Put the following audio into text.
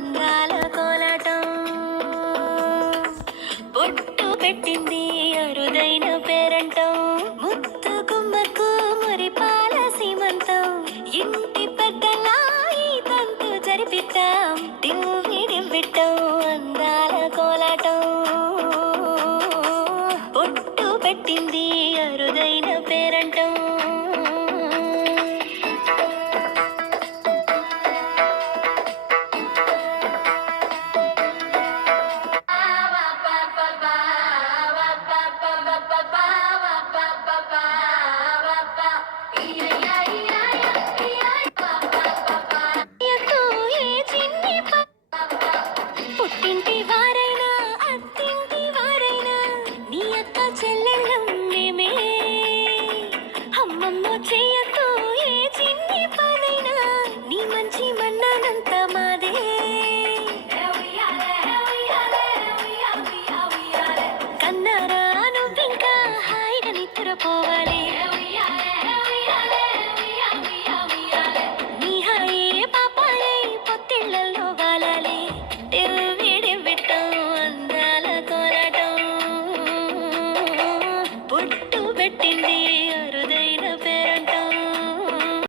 అందాల కోలాటం పొట్టు పెట్టింది అరుదైన పేరంటం ముత్తు గుమ్మకు మురిపాల సీమంతం ఇంటి పెద్దలా ఈ తంతు జరిపిద్దాం డింగిడింబిట్టం అందాల కోలాటం పొట్టు పెట్టింది అరుదైన పేరంటం పుట్టింటి వారైనా అత్తింటి వారైనా నీ అక్క చెల్లెళ్ళం మేమే అమ్మమ్మ చెయ్యకు ఏ చిన్ని పనైనా నీ మంచి మన్నానంత మాదే కన్నారా నువ్వింకా హాయిగా నిద్రపోవాలి